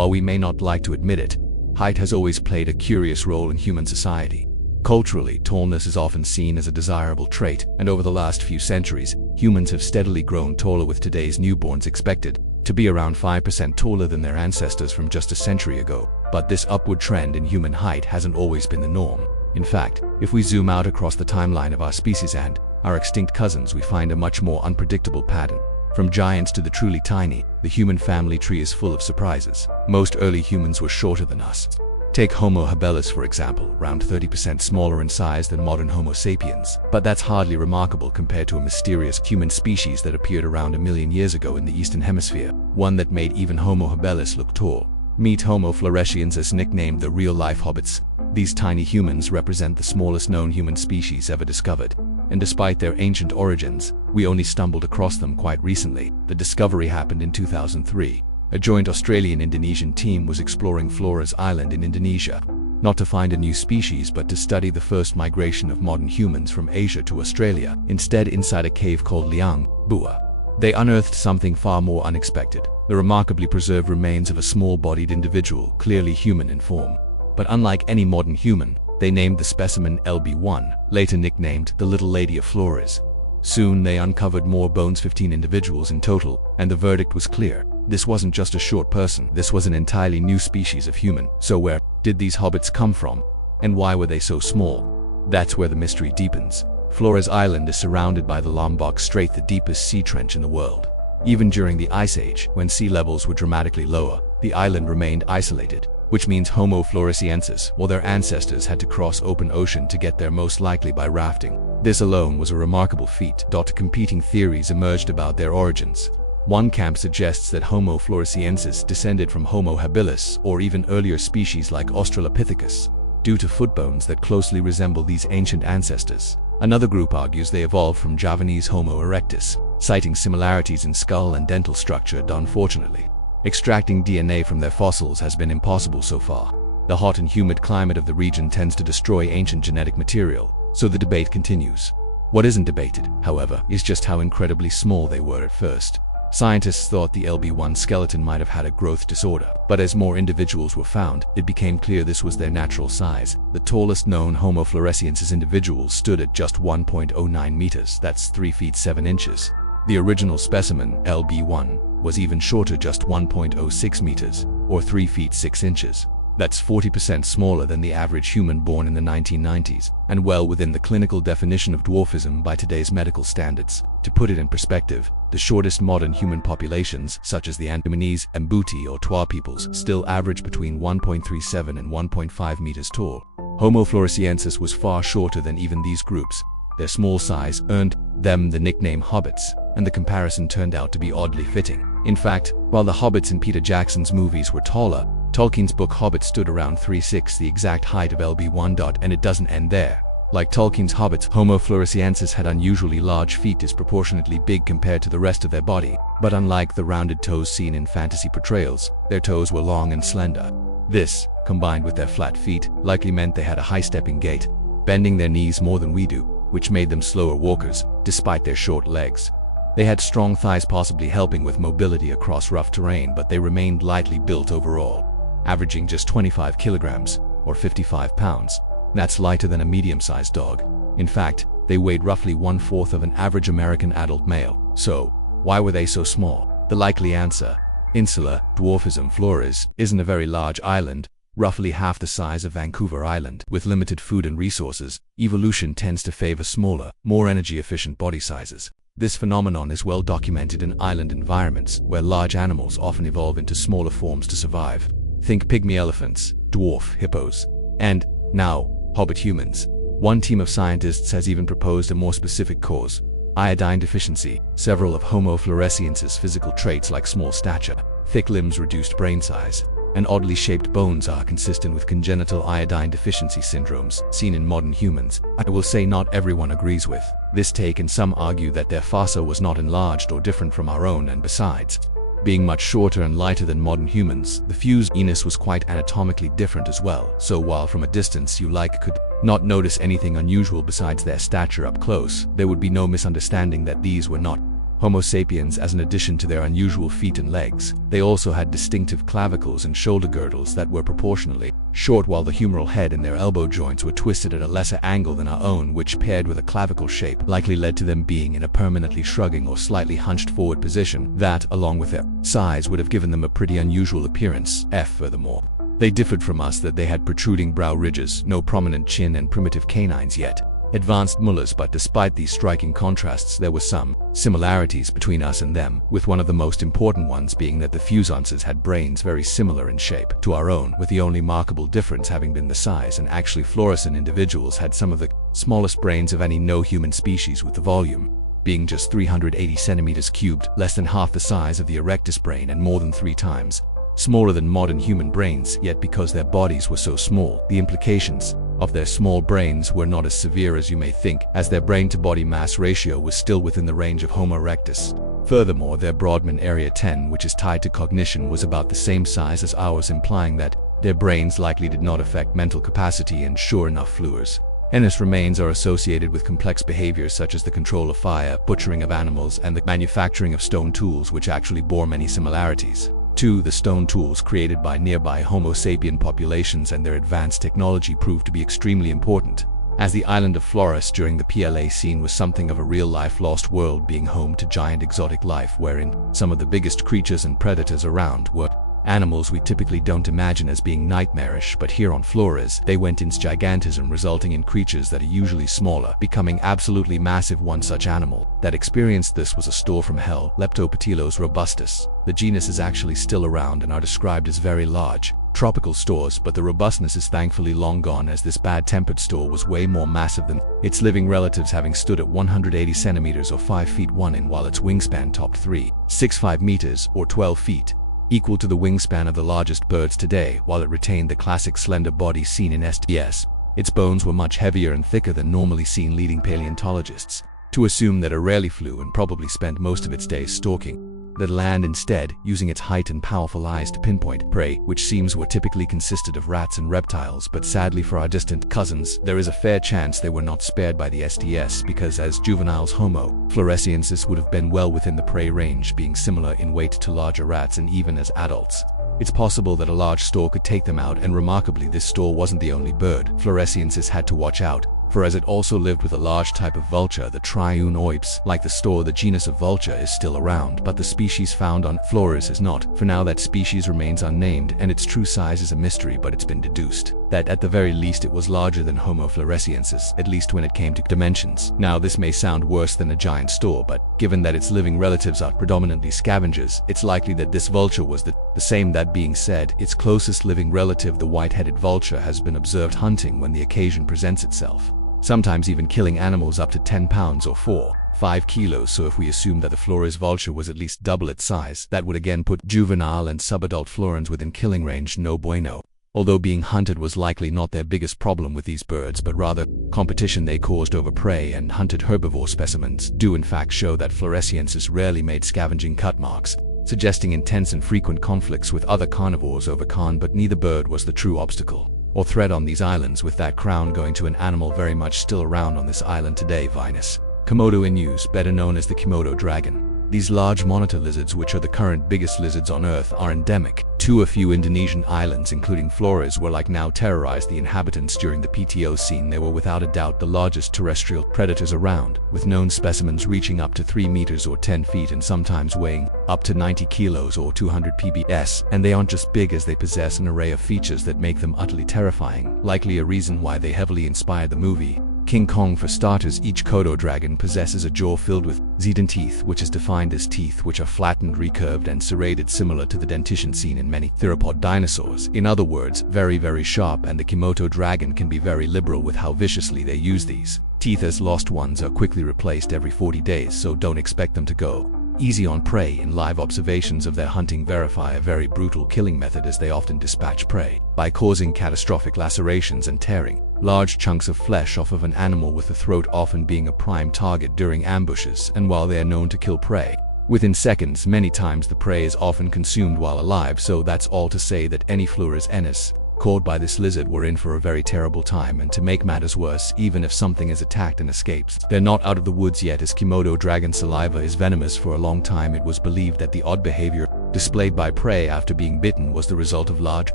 While we may not like to admit it, height has always played a curious role in human society. Culturally, tallness is often seen as a desirable trait, and over the last few centuries, humans have steadily grown taller, with today's newborns expected to be around 5% taller than their ancestors from just a century ago. But this upward trend in human height hasn't always been the norm. In fact, if we zoom out across the timeline of our species and our extinct cousins, we find a much more unpredictable pattern. From giants to the truly tiny, the human family tree is full of surprises. Most early humans were shorter than us. Take Homo habilis, for example, around 30% smaller in size than modern Homo sapiens. But that's hardly remarkable compared to a mysterious human species that appeared around 1 million years ago in the Eastern Hemisphere, one that made even Homo habilis look tall. Meet Homo Floresiensis, nicknamed the real-life hobbits. These tiny humans represent the smallest known human species ever discovered. And despite their ancient origins, we only stumbled across them quite recently. The discovery happened in 2003. A joint Australian-Indonesian team was exploring Flores Island in Indonesia, not to find a new species but to study the first migration of modern humans from Asia to Australia. Instead, inside a cave called Liang Bua, they unearthed something far more unexpected: the remarkably preserved remains of a small-bodied individual, clearly human in form. But unlike any modern human, they named the specimen LB1, later nicknamed the Little Lady of Flores. Soon they uncovered more bones, 15 individuals in total, and the verdict was clear. This wasn't just a short person, this was an entirely new species of human. So where did these hobbits come from? And why were they so small? That's where the mystery deepens. Flores Island is surrounded by the Lombok Strait, the deepest sea trench in the world. Even during the Ice Age, when sea levels were dramatically lower, the island remained isolated, which means Homo Floresiensis, or their ancestors, had to cross open ocean to get there, most likely by rafting. This alone was a remarkable feat. Competing theories emerged about their origins. One camp suggests that Homo Floresiensis descended from Homo habilis, or even earlier species like Australopithecus, due to footbones that closely resemble these ancient ancestors. Another group argues they evolved from Javanese Homo erectus, citing similarities in skull and dental structure. Unfortunately, extracting DNA from their fossils has been impossible so far. The hot and humid climate of the region tends to destroy ancient genetic material, so the debate continues. What isn't debated, however, is just how incredibly small they were at first. Scientists thought the LB1 skeleton might have had a growth disorder, but as more individuals were found, it became clear this was their natural size. The tallest known Homo floresiensis individuals stood at just 1.09 meters, that's 3 feet 7 inches. The original specimen, LB1, was even shorter, just 1.06 meters, or 3 feet 6 inches. That's 40% smaller than the average human born in the 1990s, and well within the clinical definition of dwarfism by today's medical standards. To put it in perspective, the shortest modern human populations, such as the Andamanese, Mbuti or Twa peoples, still average between 1.37 and 1.5 meters tall. Homo floresiensis was far shorter than even these groups. Their small size earned them the nickname hobbits, and the comparison turned out to be oddly fitting. In fact, while the hobbits in Peter Jackson's movies were taller, Tolkien's book Hobbit stood around 3.6, the exact height of LB1. And it doesn't end there. Like Tolkien's hobbits, Homo floresiensis had unusually large feet, disproportionately big compared to the rest of their body. But unlike the rounded toes seen in fantasy portrayals, their toes were long and slender. This, combined with their flat feet, likely meant they had a high-stepping gait, bending their knees more than we do, which made them slower walkers, despite their short legs. They had strong thighs, possibly helping with mobility across rough terrain, but they remained lightly built overall, averaging just 25 kilograms, or 55 pounds. That's lighter than a medium-sized dog. In fact, they weighed roughly 1/4 of an average American adult male. So, why were they so small? The likely answer: insular dwarfism. Flores isn't a very large island, roughly half the size of Vancouver Island. With limited food and resources, evolution tends to favor smaller, more energy-efficient body sizes. This phenomenon is well documented in island environments, where large animals often evolve into smaller forms to survive. Think pygmy elephants, dwarf hippos, and, now, Hobbit humans. One team of scientists has even proposed a more specific cause: iodine deficiency. Several of Homo floresiensis' physical traits, like small stature, thick limbs, reduced brain size, and oddly shaped bones, are consistent with congenital iodine deficiency syndromes seen in modern humans. I will say not everyone agrees with this take, and some argue that their fossa was not enlarged or different from our own, and besides being much shorter and lighter than modern humans, the fused genus was quite anatomically different as well. So while from a distance you could not notice anything unusual besides their stature up close, there would be no misunderstanding that these were not Homo sapiens, as an addition to their unusual feet and legs, they also had distinctive clavicles and shoulder girdles that were proportionally short, while the humeral head and their elbow joints were twisted at a lesser angle than our own, which paired with a clavicle shape likely led to them being in a permanently shrugging or slightly hunched forward position that, along with their size, would have given them a pretty unusual appearance. Furthermore, they differed from us that they had protruding brow ridges, no prominent chin, and primitive canines, yet advanced molars. But despite these striking contrasts, there were some similarities between us and them, with one of the most important ones being that the Floresiensis had brains very similar in shape to our own, with the only markable difference having been the size, and actually Floresian individuals had some of the smallest brains of any no-human species, with the volume being just 380 centimeters cubed, less than half the size of the erectus brain and more than 3 times smaller than modern human brains. Yet because their bodies were so small, the implications of their small brains were not as severe as you may think, as their brain-to-body mass ratio was still within the range of Homo erectus. Furthermore, their Brodmann area 10, which is tied to cognition, was about the same size as ours, implying that their brains likely did not affect mental capacity. And sure enough, Floresiensis remains are associated with complex behaviors such as the control of fire, butchering of animals, and the manufacturing of stone tools, which actually bore many similarities to the stone tools created by nearby Homo sapien populations, and their advanced technology proved to be extremely important, as the island of Flores during the PLA scene was something of a real-life lost world, being home to giant exotic life wherein some of the biggest creatures and predators around were animals we typically don't imagine as being nightmarish, but here on Flores, they went into gigantism, resulting in creatures that are usually smaller becoming absolutely massive. One such animal that experienced this was a store from hell, Leptopatylus robustus. The genus is actually still around and are described as very large tropical stores, but the robustness is thankfully long gone, as this bad-tempered store was way more massive than its living relatives, having stood at 180 centimeters or 5 feet 1 in, while its wingspan topped 3.65 meters or 12 feet. Equal to the wingspan of the largest birds today, while it retained the classic slender body seen in STS. Its bones were much heavier and thicker than normally seen, leading paleontologists to assume that it rarely flew and probably spent most of its days stalking the land instead, using its height and powerful eyes to pinpoint prey, which seems were typically consisted of rats and reptiles. But sadly for our distant cousins, there is a fair chance they were not spared by the STS, because as juveniles Homo Floresiensis would have been well within the prey range, being similar in weight to larger rats, and even as adults it's possible that a large store could take them out. And remarkably, this store wasn't the only bird Floresiensis had to watch out for, as it also lived with a large type of vulture, the triune oips. Like the store, the genus of vulture is still around, but the species found on Flores is not. For now, that species remains unnamed, and its true size is a mystery, but it's been deduced that at the very least it was larger than Homo Floresiensis, at least when it came to dimensions. Now, this may sound worse than a giant store, but given that its living relatives are predominantly scavengers, it's likely that this vulture was the same. That being said, its closest living relative, the white-headed vulture, has been observed hunting when the occasion presents itself, sometimes even killing animals up to 10 pounds or 4.5 kilos. So if we assume that the Flores vulture was at least double its size, that would again put juvenile and subadult Florens within killing range. No bueno. Although being hunted was likely not their biggest problem with these birds, but rather competition they caused over prey, and hunted herbivore specimens do in fact show that Floresiensis rarely made scavenging cut marks, suggesting intense and frequent conflicts with other carnivores over carn. But neither bird was the true obstacle or threat on these islands, with that crown going to an animal very much still around on this island today, Venus Komodo inus, better known as the Komodo dragon. These large monitor lizards, which are the current biggest lizards on Earth, are endemic to a few Indonesian islands, including Flores, where like now terrorized the inhabitants during the PTO scene. They were without a doubt the largest terrestrial predators around, with known specimens reaching up to 3 meters or 10 feet and sometimes weighing up to 90 kilos or 200 pbs. And they aren't just big, as they possess an array of features that make them utterly terrifying, likely a reason why they heavily inspired the movie King Kong. For starters, each Komodo dragon possesses a jaw filled with zedon teeth, which is defined as teeth which are flattened, recurved, and serrated, similar to the dentition seen in many theropod dinosaurs. In other words, very, very sharp, and the Komodo dragon can be very liberal with how viciously they use these teeth, as lost ones are quickly replaced every 40 days, so don't expect them to go easy on prey. In live observations of their hunting verify a very brutal killing method, as they often dispatch prey by causing catastrophic lacerations and tearing large chunks of flesh off of an animal, with the throat often being a prime target during ambushes. And while they are known to kill prey within seconds, many times the prey is often consumed while alive. So that's all to say that any Floresiensis caught by this lizard were in for a very terrible time, and to make matters worse, even if something is attacked and escapes, they're not out of the woods yet, as Komodo dragon saliva is venomous. For a long time it was believed that the odd behavior displayed by prey after being bitten was the result of large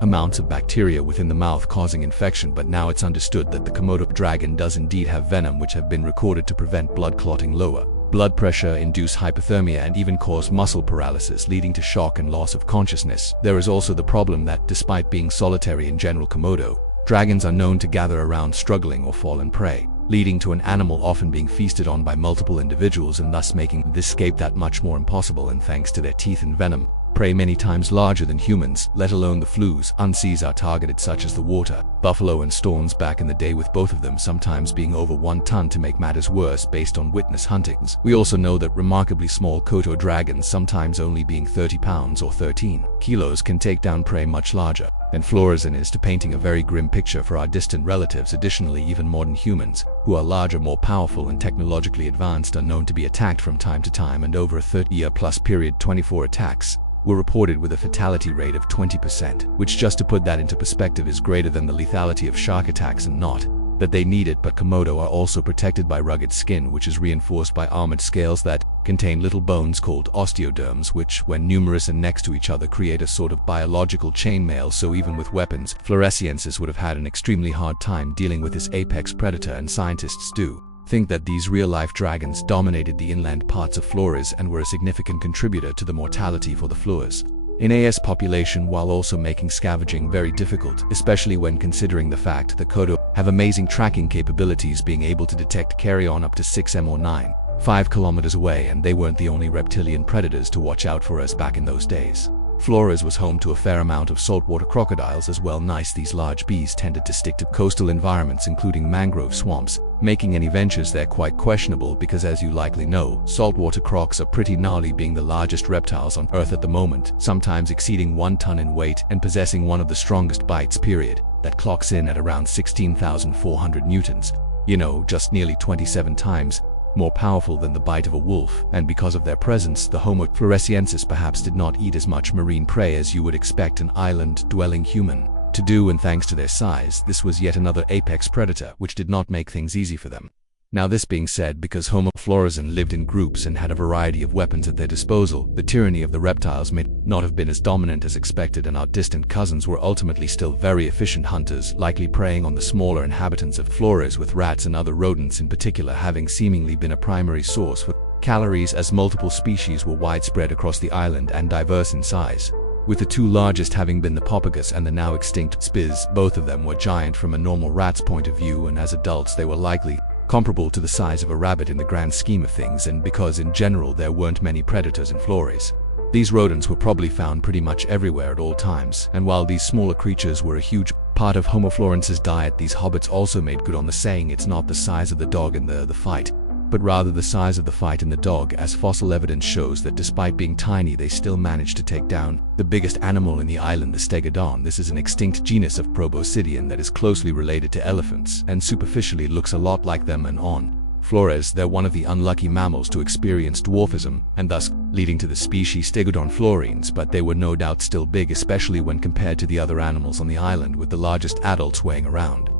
amounts of bacteria within the mouth causing infection, but now it's understood that the Komodo dragon does indeed have venom, which have been recorded to prevent blood clotting, lower blood pressure, induce hypothermia, and even cause muscle paralysis, leading to shock and loss of consciousness. There is also the problem that, despite being solitary in general, Komodo dragons are known to gather around struggling or fallen prey, leading to an animal often being feasted on by multiple individuals and thus making this escape that much more impossible. And thanks to their teeth and venom, prey many times larger than humans, let alone the flues, unseas are targeted, such as the water buffalo and storms back in the day, with both of them sometimes being over 1 ton. To make matters worse, based on witness huntings, we also know that remarkably small Komodo dragons, sometimes only being 30 pounds or 13 kilos, can take down prey much larger than FloresIsland is, to painting a very grim picture for our distant relatives. Additionally, even modern humans, who are larger, more powerful, and technologically advanced, are known to be attacked from time to time, and over a 30-year-plus period, 24 attacks were reported with a fatality rate of 20%, which, just to put that into perspective, is greater than the lethality of shark attacks. And not that they need it, but Komodo are also protected by rugged skin, which is reinforced by armored scales that contain little bones called osteoderms, which, when numerous and next to each other, create a sort of biological chainmail. So even with weapons, Floresiensis would have had an extremely hard time dealing with this apex predator, and scientists do think that these real-life dragons dominated the inland parts of Flores and were a significant contributor to the mortality for the Flores in AS population, while also making scavenging very difficult, especially when considering the fact that Komodo have amazing tracking capabilities, being able to detect carrion up to 6 or 5 kilometers away, and they weren't the only reptilian predators to watch out for us back in those days. Flores was home to a fair amount of saltwater crocodiles as well. These large beasts tended to stick to coastal environments, including mangrove swamps, making any ventures there quite questionable, because, as you likely know, saltwater crocs are pretty gnarly, being the largest reptiles on Earth at the moment, sometimes exceeding 1 ton in weight and possessing one of the strongest bites, period, that clocks in at around 16,400 newtons. Just nearly 27 times more powerful than the bite of a wolf, and because of their presence, the Homo Floresiensis perhaps did not eat as much marine prey as you would expect an island-dwelling human to do, and thanks to their size, this was yet another apex predator, which did not make things easy for them. Now, this being said, because Homo Floresiensis lived in groups and had a variety of weapons at their disposal, the tyranny of the reptiles may not have been as dominant as expected, and our distant cousins were ultimately still very efficient hunters, likely preying on the smaller inhabitants of Flores, with rats and other rodents in particular having seemingly been a primary source for calories, as multiple species were widespread across the island and diverse in size, with the two largest having been the Poppagus and the now extinct Spiz. Both of them were giant from a normal rat's point of view, and as adults they were likely comparable to the size of a rabbit in the grand scheme of things, and because in general there weren't many predators in Flores, these rodents were probably found pretty much everywhere at all times. And while these smaller creatures were a huge part of Homo Floresiensis' diet, these hobbits also made good on the saying, "It's not the size of the dog in the fight, but rather the size of the fight in the dog," as fossil evidence shows that despite being tiny, they still managed to take down the biggest animal in the island, the stegodon. This is an extinct genus of proboscidean that is closely related to elephants and superficially looks a lot like them, and on Flores they're one of the unlucky mammals to experience dwarfism, and thus leading to the species Stegodon florens, but they were no doubt still big, especially when compared to the other animals on the island, with the largest adults weighing around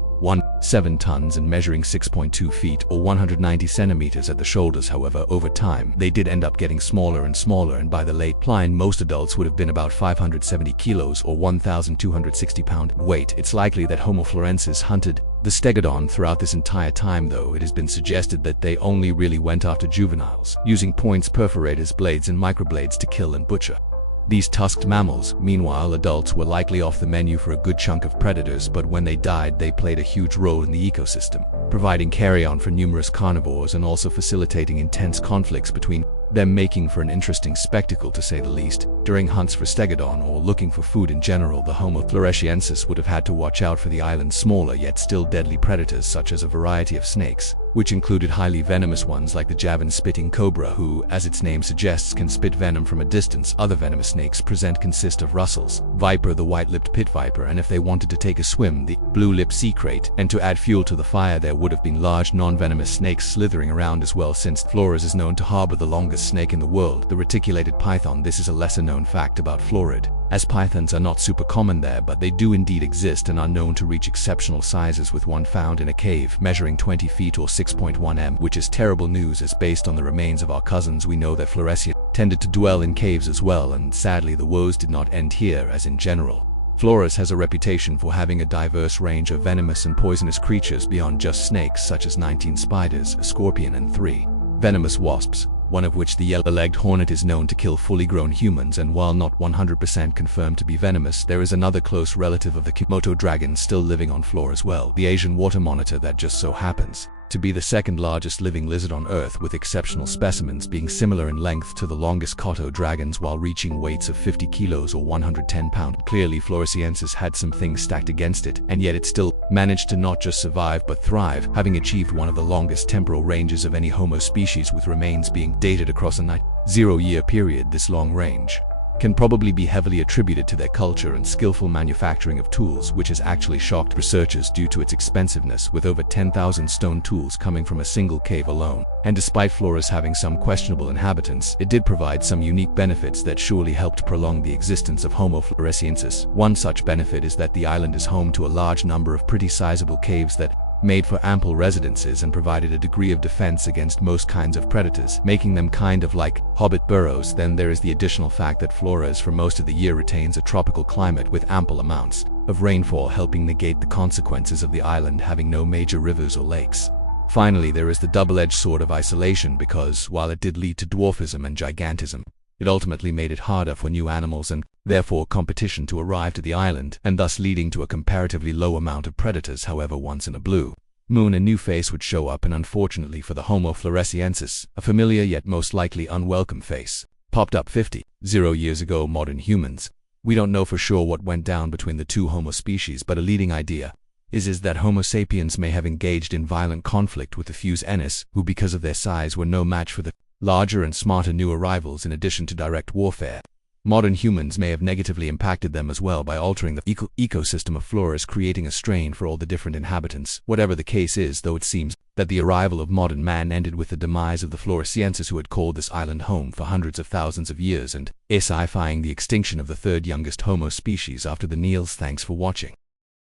17 tons and measuring 6.2 feet or 190 centimeters at the shoulders. However, over time, they did end up getting smaller and smaller, and by the late Pline, most adults would have been about 570 kilos or 1,260 pound weight. It's likely that Homo Floresiensis hunted the stegodon throughout this entire time, though it has been suggested that they only really went after juveniles, using points, perforators, blades, and microblades to kill and butcher these tusked mammals. Meanwhile, adults were likely off the menu for a good chunk of predators, but when they died, they played a huge role in the ecosystem, providing carrion for numerous carnivores and also facilitating intense conflicts between them, making for an interesting spectacle to say the least. During hunts for stegodon or looking for food in general, the Homo Floresiensis would have had to watch out for the island's smaller yet still deadly predators, such as a variety of snakes, which included highly venomous ones like the javelin-spitting cobra, who, as its name suggests, can spit venom from a distance. Other venomous snakes consist of Russell's viper, the white-lipped pit viper, and if they wanted to take a swim, the blue-lipped sea crate. And to add fuel to the fire, there would have been large non-venomous snakes slithering around as well, since Flores is known to harbor the longest snake in the world, the reticulated python. This is a lesser-known fact about Flores. as pythons are not super common there, but they do indeed exist and are known to reach exceptional sizes, with one found in a cave measuring 20 feet or 6.1 m, which is terrible news, as based on the remains of our cousins we know that Floresians tended to dwell in caves as well, and sadly the woes did not end here, as in general. Flores has a reputation for having a diverse range of venomous and poisonous creatures beyond just snakes, such as 19 spiders, a scorpion and 3 venomous wasps, one of which, the yellow-legged hornet, is known to kill fully grown humans, and while not 100% confirmed to be venomous, there is another close relative of the Komodo dragon still living on Flores as well, the Asian water monitor, that just so happens to be the second largest living lizard on Earth, with exceptional specimens being similar in length to the longest Komodo dragons while reaching weights of 50 kilos or 110 pounds. Clearly, Floresiensis had some things stacked against it, and yet it still managed to not just survive but thrive, having achieved one of the longest temporal ranges of any Homo species, with remains being dated across a 0-year period. This long range can probably be heavily attributed to their culture and skillful manufacturing of tools, which has actually shocked researchers due to its expensiveness, with over 10,000 stone tools coming from a single cave alone. And despite Flores having some questionable inhabitants, it did provide some unique benefits that surely helped prolong the existence of Homo Floresiensis. One such benefit is that the island is home to a large number of pretty sizable caves that made for ample residences and provided a degree of defense against most kinds of predators, making them kind of like hobbit burrows. Then there is the additional fact that Flores for most of the year retains a tropical climate with ample amounts of rainfall, helping negate the consequences of the island having no major rivers or lakes. Finally, there is the double-edged sword of isolation, because while it did lead to dwarfism and gigantism, it ultimately made it harder for new animals and therefore competition to arrive to the island, and thus leading to a comparatively low amount of predators. However, once in a blue moon a new face would show up, and unfortunately for the Homo Floresiensis, a familiar yet most likely unwelcome face popped up 50 years ago. Modern humans. We don't know for sure what went down between the two Homo species, but a leading idea is that Homo sapiens may have engaged in violent conflict with the Fus Ennis, who because of their size were no match for the larger and smarter new arrivals. In addition to direct warfare, modern humans may have negatively impacted them as well by altering the ecosystem of Flores, creating a strain for all the different inhabitants. Whatever the case is, though, it seems that the arrival of modern man ended with the demise of the Floresiensis, who had called this island home for hundreds of thousands of years, and sci-fying the extinction of the third youngest Homo species after the Niels. Thanks for watching.